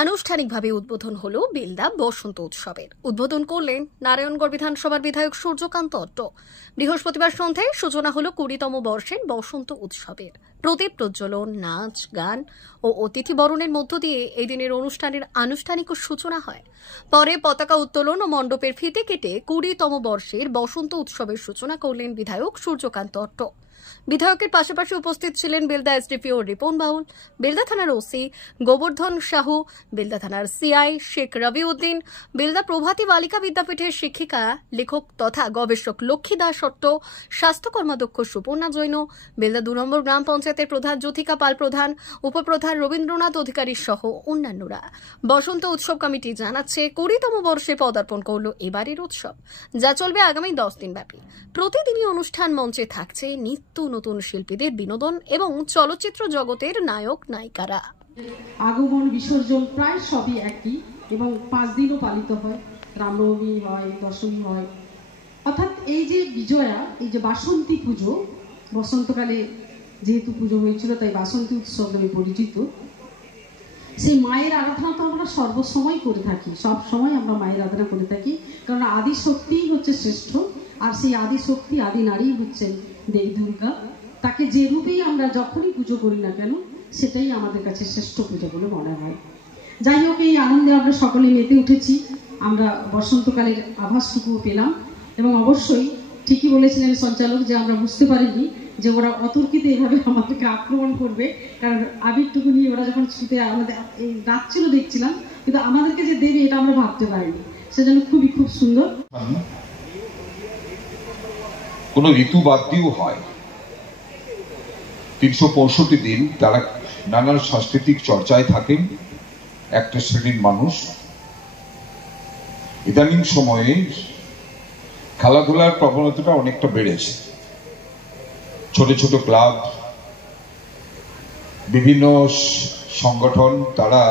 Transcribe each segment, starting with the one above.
আনুষ্ঠানিকভাবে উদ্বোধন হলো বেলদা বসন্ত উৎসবের। উদ্বোধন করলেন নারায়ণগড় বিধানসভার বিধায়ক সূর্যকান্ত অট্ট। বৃহস্পতিবার সন্ধ্যায় সূচনা হলো 20তম বর্ষের বসন্ত উৎসবের। প্রদীপ প্রজ্বলন, নাচ, গান ও অতিথি বরণের মধ্য দিয়ে এই দিনের অনুষ্ঠানের আনুষ্ঠানিক সূচনা হয়। পরে পতাকা উত্তোলন ও মণ্ডপের ফিতে কেটে 20তম বর্ষের বসন্ত উৎসবের সূচনা করলেন বিধায়ক সূর্যকান্ত অট্ট। বিধায়কের পাশাপাশি উপস্থিত ছিলেন বেলদা এসডিপিও রিপন বাউল, বেলদা থানার ওসি গোবর্ধন সাহু, বেলদা থানার সিআই শেখ রবি উদ্দিন, বেলদা প্রভাতী বালিকা বিদ্যাপীঠের শিক্ষিকা, লেখক তথা গবেষক লক্ষ্মী দাস অট্ট, স্বাস্থ্য কর্মাধ্যক্ষ সুপর্ণা জৈন, বেলদা 2 নম্বর গ্রাম পঞ্চায়েতের প্রধান জ্যোতিকা পাল প্রধান, উপপ্রধান রবীন্দ্রনাথ অধিকারী সহ অন্যান্যরা। বসন্ত উৎসব কমিটি জানাচ্ছে 20তম বর্ষে পদার্পণ করল এবারের উৎসব, যা চলবে আগামী 10 দিন ব্যাপী। প্রতিদিনই অনুষ্ঠান মঞ্চে থাকছে নিত্য নতুন শিল্পীদের বিনোদন এবং চলচ্চিত্র জগতের নায়ক নায়িকারা। আগমন বিসর্জন প্রায় সবই একই এবং 5 দিনও পালিত হয়। রামনবমী হয়, দশমী হয়, অর্থাৎ এই যে বিজয়া, এই যে বাসন্তী পুজো, বসন্তকালে যেহেতু পুজো হয়েছিল তাই বাসন্তী উৎসব নামে পরিচিত। সেই মায়ের আরাধনা তো আমরা সর্বসময় করে থাকি, সব সময় আমরা মায়ের আরাধনা করে থাকি, কারণ আদি শক্তিই হচ্ছে শ্রেষ্ঠ। আর সেই আদি শক্তি, আদি নারী হচ্ছেন দেবী দুর্গা। তাকে যে রূপেই আমরা যখনই পুজো করি না কেন, সেটাই আমাদের কাছে শ্রেষ্ঠ পুজো বলে মনে হয়। যাই হোক, এই আনন্দে আমরা সকলে মেতে উঠেছি। আমরা বসন্তকালের আভাসটুকুও পেলাম এবং অবশ্যই ঠিকই বলেছিলেন সঞ্চালক যে আমরা বুঝতে পারিনি যে ওরা অতর্কিতে এভাবে আমাদেরকে আক্রমণ করবে, কারণ আবিরটুকু নিয়ে ওরা যখন ছুটে আমাদের এই ডাকছিল দেখছিলাম, কিন্তু আমাদেরকে যে দেবে এটা আমরা ভাবতে পারিনি। সেজন্য খুব সুন্দর। কোনো ঋতু বাদ দিয়েও হয়, 365 দিন তারা নানান সাংস্কৃতিক চর্চায় থাকেন একটা শ্রেণীর মানুষ। ইদানিং সময়ে খেলাধুলার প্রবণতাটা অনেকটা বেড়েছে। ছোট ছোট ক্লাব, বিভিন্ন সংগঠন, তারা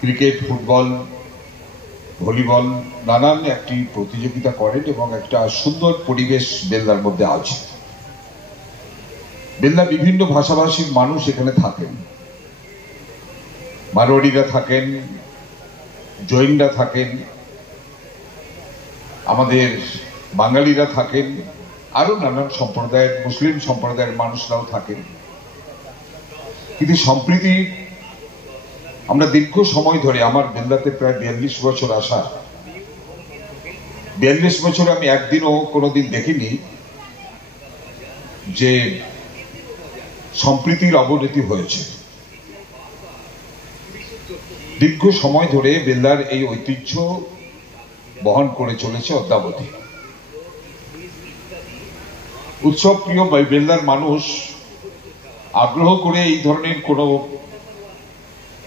ক্রিকেট, ফুটবল, ভলিবল নানান একটি প্রতিযোগিতা করেন এবং একটা সুন্দর পরিবেশ বেলদার মধ্যে আছে। বেলদা বিভিন্ন ভাষাভাষীর মানুষ এখানে থাকেন। মারোয়াড়িরা থাকেন, জৈনরা থাকেন, আমাদের বাঙালিরা থাকেন, আরো নানান সম্প্রদায়ের, মুসলিম সম্প্রদায়ের মানুষরাও থাকেন। কিন্তু সম্প্রীতি আমরা দীর্ঘ সময় ধরে, আমার বেলদাতে প্রায় 42 বছর আসা, 42 বছরে আমি একদিনও কোনোদিন দেখিনি যে সম্প্রীতির অবনতি হয়েছে। দীর্ঘ সময় ধরে বেলদার এই ঐতিহ্য বহন করে চলেছে অদ্যাবধি। উৎসব প্রিয় বেলদার মানুষ আগ্রহ করে এই ধরনের কোন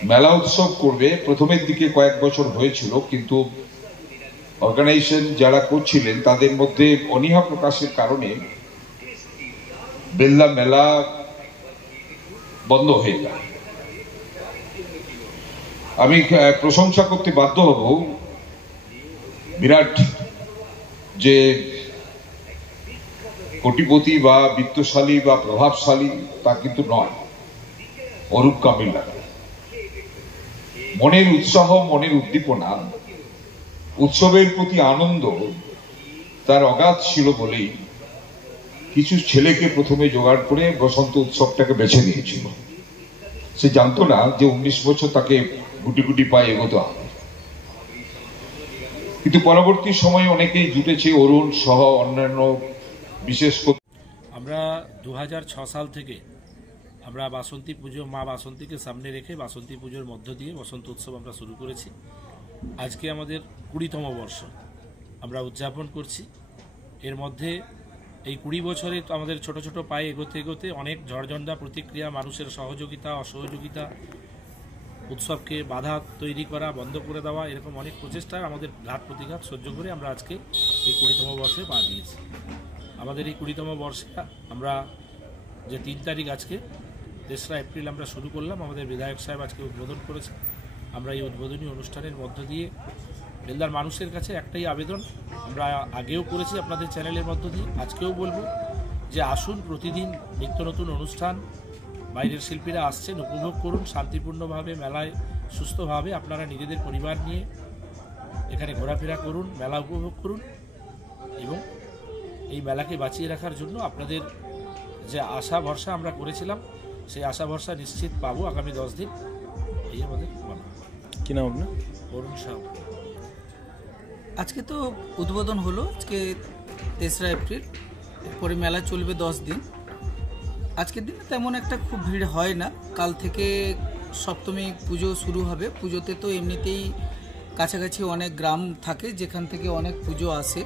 মেলা উৎসব করবে প্রথমের দিকে কয়েক বছর হয়েছিল, কিন্তু অর্গানাইজেশন যারা করছিলেন তাদের মধ্যে অনীহা প্রকাশের কারণে বেলদা মেলা বন্ধ হয়ে যায়। আমি প্রশংসা করতে বাধ্য হব, বিরাট যে কোটিপতি বা বিত্তশালী বা প্রভাবশালী তা কিন্তু নয়, অরূপ কামিলা। মনের উৎসাহ, মনের উদ্দীপনা, উৎসবের প্রতি আনন্দ তার অগাধ ছিল বলেই কিছু ছেলেকে প্রথমে জোগাড় করে বসন্ত উৎসবটাকে বেছে নিয়েছিল। সে জানতো না যে 19 বছর তাকে গুটি গুটি পায়ে এগোতে হবে। কিন্তু পরবর্তী সময়ে অনেকেই জুটেছে, অরুণ সহ অন্যান্য। বিশেষ করে আমরা 2006 সাল থেকে আমরা বাসন্তী পুজো, মা বাসন্তীকে সামনে রেখে বাসন্তী পুজোর মধ্য দিয়ে বসন্ত উৎসব আমরা শুরু করেছি। আজকে আমাদের 20তম বর্ষ আমরা উদযাপন করছি। এর মধ্যে এই 20 বছরে আমাদের ছোট ছোট পায়ে এগোতে এগোতে অনেক ঝড়ঝঞ্ঝা প্রতিক্রিয়া, মানুষের সহযোগিতা, অসহযোগিতা, উৎসবকে বাধা তৈরি করা, বন্ধ করে দেওয়া, এরকম অনেক প্রচেষ্টায় আমাদের ঘাত প্রতিঘাত সহ্য করে আমরা আজকে এই 20তম বর্ষে পা দিয়েছি। আমাদের এই 20তম বর্ষে আমরা যে 3 তারিখ, আজকে 3রা এপ্রিল আমরা শুরু করলাম। আমাদের বিধায়ক সাহেব আজকে উদ্বোধন করেছে। আমরা এই উদ্বোধনী অনুষ্ঠানের মধ্য দিয়ে বেলদার মানুষের কাছে একটাই আবেদন, আমরা আগেও করেছি আপনাদের চ্যানেলের মধ্য দিয়ে, আজকেও বলবো যে আসুন, প্রতিদিন নিত্য নতুন অনুষ্ঠান, বাইরের শিল্পীরা আসছেন, উপভোগ করুন, শান্তিপূর্ণভাবে মেলায় সুস্থভাবে আপনারা নিজেদের পরিবার নিয়ে এখানে ঘোরাফেরা করুন, মেলা উপভোগ করুন এবং এই মেলাকে বাঁচিয়ে রাখার জন্য আপনাদের যে আশা ভরসা আমরা করেছিলাম সেই আশা ভরসা নিশ্চিত পাবো আগামী 10 দিন। এই আমাদের বলা। কি নাম আপনার? অরুণ সাহু। আজকে তো উদ্বোধন হলো, আজকে 3রা এপ্রিল, এরপরে মেলা চলবে 10 দিন। আজকের দিনে তেমন একটা খুব ভিড় হয় না। কাল থেকে সপ্তমী পুজো শুরু হবে। পুজোতে তো এমনিতেই কাছাকাছি অনেক গ্রাম থাকে যেখান থেকে অনেক পুজো আসে,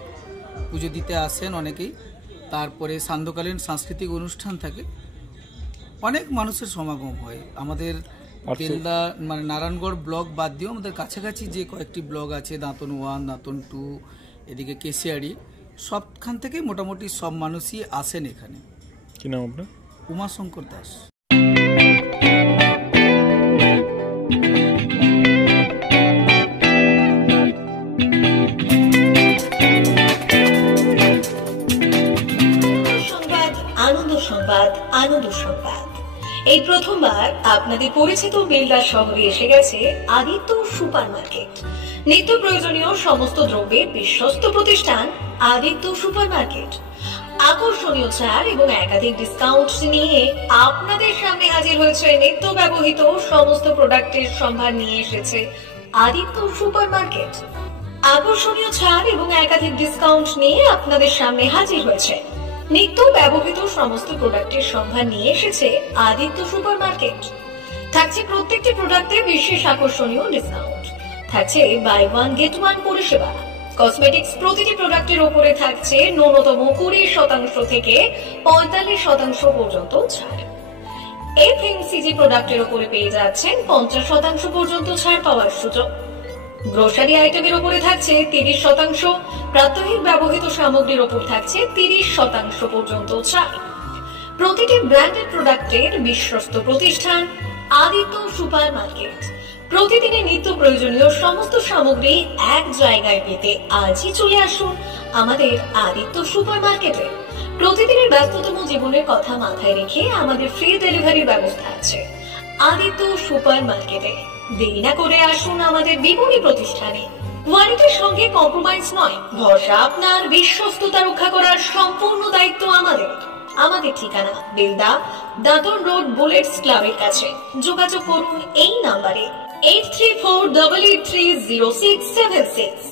পুজো দিতে আসেন অনেকেই। তারপরে সান্ধ্যকালীন সাংস্কৃতিক অনুষ্ঠান থাকে, অনেক মানুষের সমাগম হয়। আমাদের বেলদা মানে নারায়ণগড় ব্লক বাদ দিয়েও আমাদের কাছাকাছি যে কয়েকটি ব্লক আছে, দাঁতন 1, দাঁতন 2, এদিকে কেশিয়াড়ি, সবখান থেকে মোটামুটি সব মানুষই আসেন এখানে। কি নাম আপনার? উমাশঙ্কর দাস। আনন্দ সংবাদ, আনন্দ সংবাদ। এই প্রথমবার আপনাদের পরিচিত বেলদা শহরে এসে গেছে আদিত্য সুপার মার্কেট। নিত্য প্রয়োজনীয় সমস্ত দ্রব্যের বিশ্বস্ত প্রতিষ্ঠান আদিত্য সুপার মার্কেট। আকর্ষণীয় ছাড় এবং একাধিক ডিসকাউন্ট নিয়ে আপনাদের সামনে হাজির হয়েছে নিত্য ব্যবহৃত সমস্ত প্রোডাক্টের সম্ভার নিয়ে এসেছে আদিত্য সুপার মার্কেট। আকর্ষণীয় ছাড় এবং একাধিক ডিসকাউন্ট নিয়ে আপনাদের সামনে হাজির হয়েছে নিত্য ব্যবহৃত সমস্ত প্রোডাক্টের সম্ভার নিয়ে এসেছে আদিত্য সুপার মার্কেট। থাকছে প্রত্যেকটি প্রোডাক্টে বিশেষ আকর্ষণীয় ডিসকাউন্ট, থাকছে বাই 1 গেট 1 পরিষেবা। কসমেটিক্স প্রতিটি প্রোডাক্টের উপরে থাকছে ন্যূনতম 20% থেকে 45% পর্যন্ত ছাড়। এফএমসিজি প্রোডাক্টের উপরে পেয়ে যাচ্ছেন 50% পর্যন্ত ছাড় পাওয়ার সুযোগ। গ্রোসারি আইটেমের উপরে থাকছে 30%, প্রাত্যহিক ব্যবহৃত সামগ্রীর উপর থাকছে 30% পর্যন্ত ছাড়। প্রতিটি ব্র্যান্ডেড প্রোডাক্টের বিশ্বস্ত প্রতিষ্ঠান আদিত্য সুপার মার্কেট। প্রতিদিনের নিত্য প্রয়োজনীয় সমস্ত সামগ্রী এক জায়গায় পেতে আজই চলে আসুন আমাদের আদিত্য সুপার মার্কেটে। প্রতিদিনের ব্যস্ততম জীবনের কথা মাথায় রেখে আমাদের ফ্রি ডেলিভারির ব্যবস্থা আছে আদিত্য সুপার মার্কেটে। দেরি না করে আসুন আমাদের বিপণী প্রতিষ্ঠানে। কোয়ালিটির সঙ্গে কম্প্রোমাইজ নয়, ভরসা আপনার, বিশ্বস্ততা রক্ষা করার সম্পূর্ণ দায়িত্ব আমাদের। আমাদের ঠিকানা বেলদা, দাদন রোড, বুলেটস ক্লাবের কাছে। যোগাযোগ করুন এই নাম্বারে 8348830676।